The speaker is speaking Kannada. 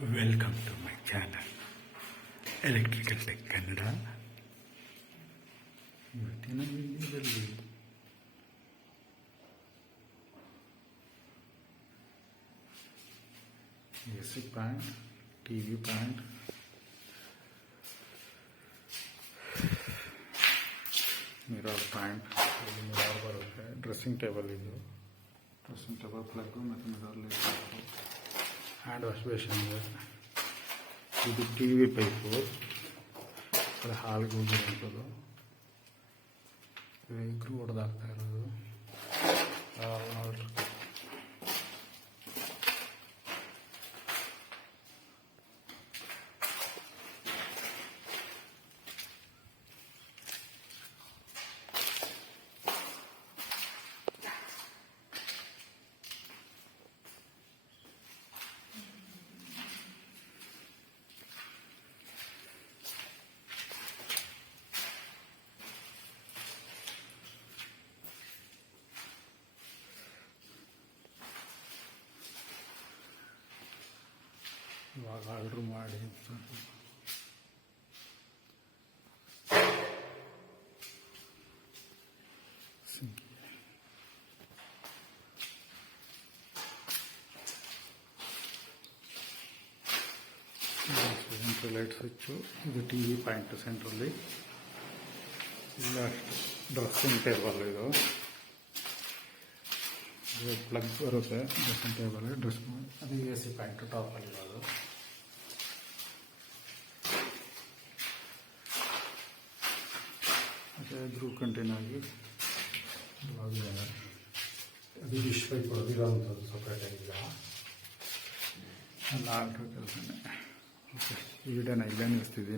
Welcome to my channel electrical tech Kannada. ಇವತ್ತಿನ ವಿಡಿಯೋದಲ್ಲಿ AC point, TV point, mirror point, mirror ಬರುತ್ತೆ, ಡ್ರೆಸ್ಸಿಂಗ್ ಟೇಬಲ್ ಪ್ಲಗ್ಗು ಮತ್ತು mirror light, hand wash basin ಇದೆ. ಇದು TV ಪೈಪು, ಅದು ಹಾಲಿಗೆ ಹೋಗಿರೋಂಥದ್ದು, ಸ್ಕ್ರೂ ಹೊಡೆದಾಗ್ತಾ ಇರೋದು ನೋಡ್ರಿ. ಇವಾಗ ಆರ್ಡ್ರ್ ಮಾಡಿ ಸೆಂಟ್ರಲ್ ಲೈಟ್ ಸ್ವಿಚ್ಚು. ಇದು TV ಪಾಯಿಂಟ್ ಸೆಂಟ್ರಲ್ಲಿ. ಇಲ್ಲ ಡ್ರೆಸ್ಸಿಂಗ್ ಟೇಬಲ್, ಇದು ಪ್ಲಗ್ ಬರುತ್ತೆ. ಡ್ರೆಸ್ಸಿಂಗ್ ಟೇಬಲ್, ಡ್ರೆಸ್ ಅದು AC ಪ್ಯಾಂಟ್ ಟಾಪಲ್ಲಿ ಇರೋದು. ಮತ್ತು ಗ್ರೂ ಕಂಟಿನ್ಯೂ ಅದು ಡಿಶ್ ಪೈಪ್ ಹೊಡೆದಿರೋವಂಥದ್ದು ಸಪ್ರೇಟಾಗಿಲ್ಲ. ಅಲ್ಲಿ ಆರ್ಡ್ರ್ ಕೆಲಸನೇ. ಓಕೆ, ಈ ವಿಡಿಯೋನ ಇಲ್ಲೇ ನಿಲ್ಲಿಸ್ತಿದ್ದೀನಿ.